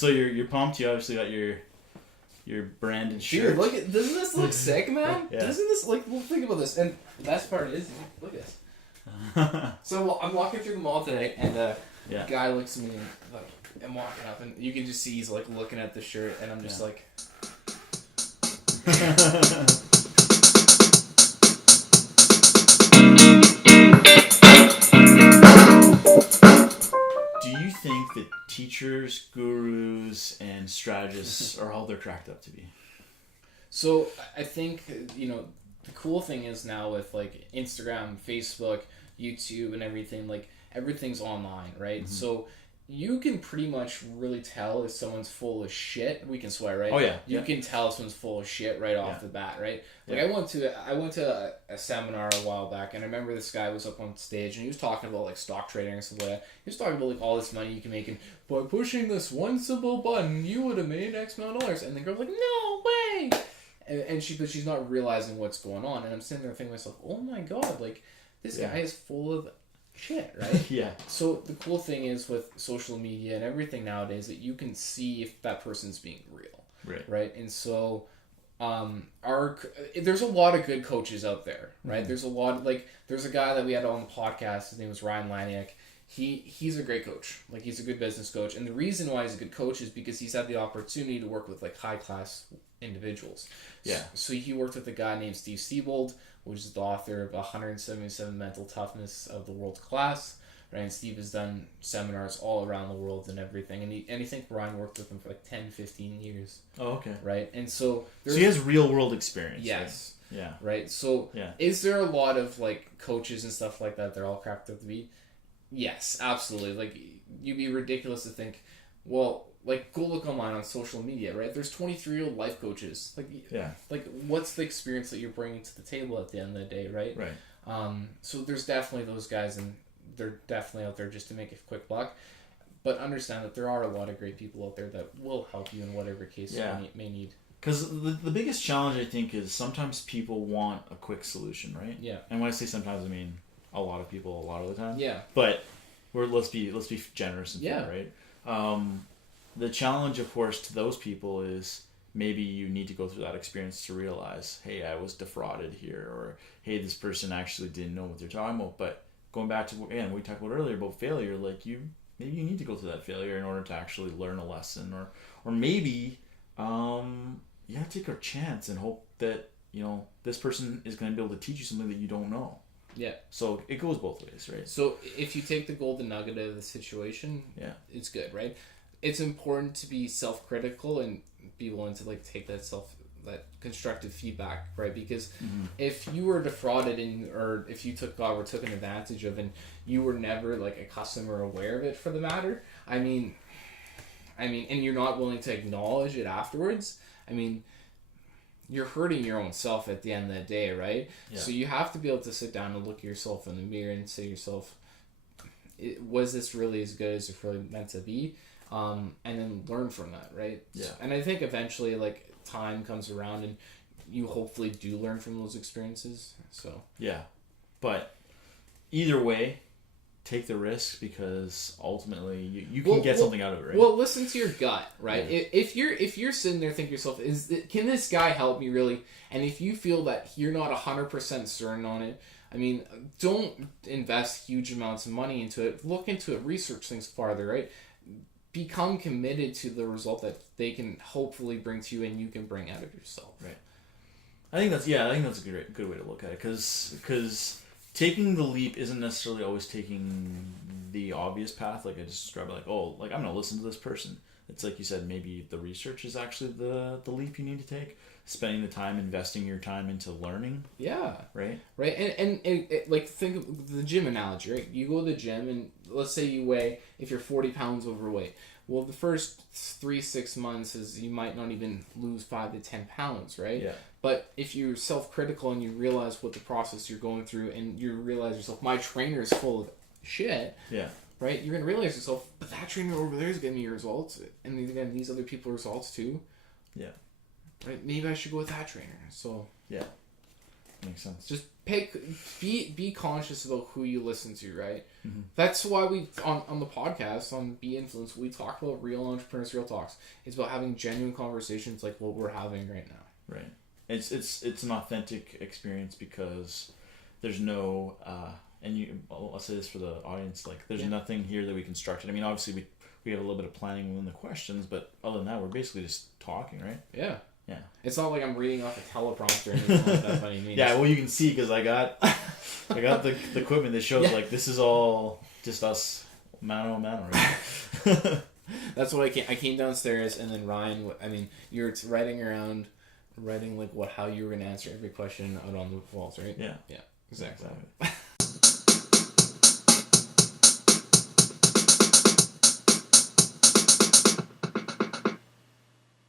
So you're pumped. You obviously got your branded shirt. Dude, doesn't this look sick, man? Yeah. Doesn't this, well, think about this. And the best part is, look at this. So I'm walking through the mall today, and a guy looks at me, and I'm walking up, and you can just see he's looking at the shirt, and I'm just like. Do you think that teachers, gurus, and strategists are all they're cracked up to be? So I think, the cool thing is now with Instagram, Facebook, YouTube, and everything, everything's online, right? Mm-hmm. So you can pretty much really tell if someone's full of shit. We can swear, right? Oh yeah. You can tell if someone's full of shit right off the bat, right? I went to a seminar a while back, and I remember this guy was up on stage, and he was talking about stock trading and stuff like that. He was talking about all this money you can make, and by pushing this one simple button, you would have made X amount of dollars. And the girl's like, no way. And she's not realizing what's going on, and I'm sitting there thinking to myself, oh my god, this guy is full of shit, right? Yeah. So the cool thing is with social media and everything nowadays that you can see if that person's being real, right? And so there's a lot of good coaches out there, right? Mm-hmm. There's a lot there's a guy that we had on the podcast. His name was Ryan Laniak. He's a great coach. He's a good business coach, and the reason why he's a good coach is because he's had the opportunity to work with high class individuals. Yeah. So he worked with a guy named Steve Siebold, which is the author of 177 Mental Toughness of the World Class. Right? And Steve has done seminars all around the world and everything. And I think Ryan worked with him for 10, 15 years. Oh, okay. Right? And so he has real world experience. Yes. Right? Yeah. Right? So is there a lot of coaches and stuff like that they're all cracked up to be? Yes, absolutely. You'd be ridiculous to think, well, go look online on social media, right? There's 23-year-old life coaches. What's the experience that you're bringing to the table at the end of the day, right? Right. So there's definitely those guys, and they're definitely out there just to make a quick buck. But understand that there are a lot of great people out there that will help you in whatever case you may need. Because the biggest challenge, I think, is sometimes people want a quick solution, right? Yeah. And when I say sometimes, I mean a lot of people a lot of the time. Yeah. But let's be generous and fair, right? The challenge, of course, to those people is maybe you need to go through that experience to realize, hey, I was defrauded here, or hey, this person actually didn't know what they're talking about. But going back to, again, we talked about earlier about failure, maybe you need to go through that failure in order to actually learn a lesson, or maybe you have to take a chance and hope that this person is going to be able to teach you something that you don't know. Yeah. So it goes both ways, right? So if you take the golden nugget of the situation, it's good, right? It's important to be self-critical and be willing to take that constructive feedback, right? Because if you were defrauded or if you were taken advantage of and you were never a customer aware of it for the matter, I mean, and you're not willing to acknowledge it afterwards, you're hurting your own self at the end of the day, right? Yeah. So you have to be able to sit down and look at yourself in the mirror and say to yourself, was this really as good as it's really meant to be? And then learn from that, right? Yeah. And I think eventually, time comes around and you hopefully do learn from those experiences. So yeah, but either way, take the risk because ultimately you can get something out of it, right? Well, listen to your gut, right? Yeah. If you're sitting there thinking to yourself, can this guy help me really? And if you feel that you're not 100% certain on it, don't invest huge amounts of money into it. Look into it, research things farther, right? Become committed to the result that they can hopefully bring to you and you can bring out of yourself. Right. I think that's a good way to look at it because taking the leap isn't necessarily always taking the obvious path. I just described I'm going to listen to this person. It's like you said, maybe the research is actually the leap you need to take. Spending the time, investing your time into learning. Yeah. Right? Right. And think of the gym analogy, right? You go to the gym and let's say you weigh, if you're 40 pounds overweight. Well, the first 3-6 months is you might not even lose 5 to 10 pounds, right? Yeah. But if you're self-critical and you realize what the process you're going through and you realize yourself, my trainer is full of shit. Yeah. Right? You're going to realize yourself, but that trainer over there is getting me results. And again, these other people results too. Yeah. Right? Maybe I should go with that trainer. So yeah. Makes sense. Just be conscious about who you listen to, right? Mm-hmm. That's why we on the podcast on Be Influence we talk about real entrepreneurs, real talks. It's about having genuine conversations like what we're having right now. Right. It's an authentic experience because there's no and I'll say this for the audience, like there's nothing here that we constructed. I mean, obviously we have a little bit of planning within the questions, but other than that, we're basically just talking, right? Yeah. Yeah. It's not like I'm reading off a teleprompter or anything like that by any means. Yeah, well, you can see because I got the equipment that shows like this is all just us mano a mano, right? That's what I came downstairs and then Ryan. I mean, you're writing like how you were gonna answer every question out on the walls, right? Yeah. Yeah. Exactly.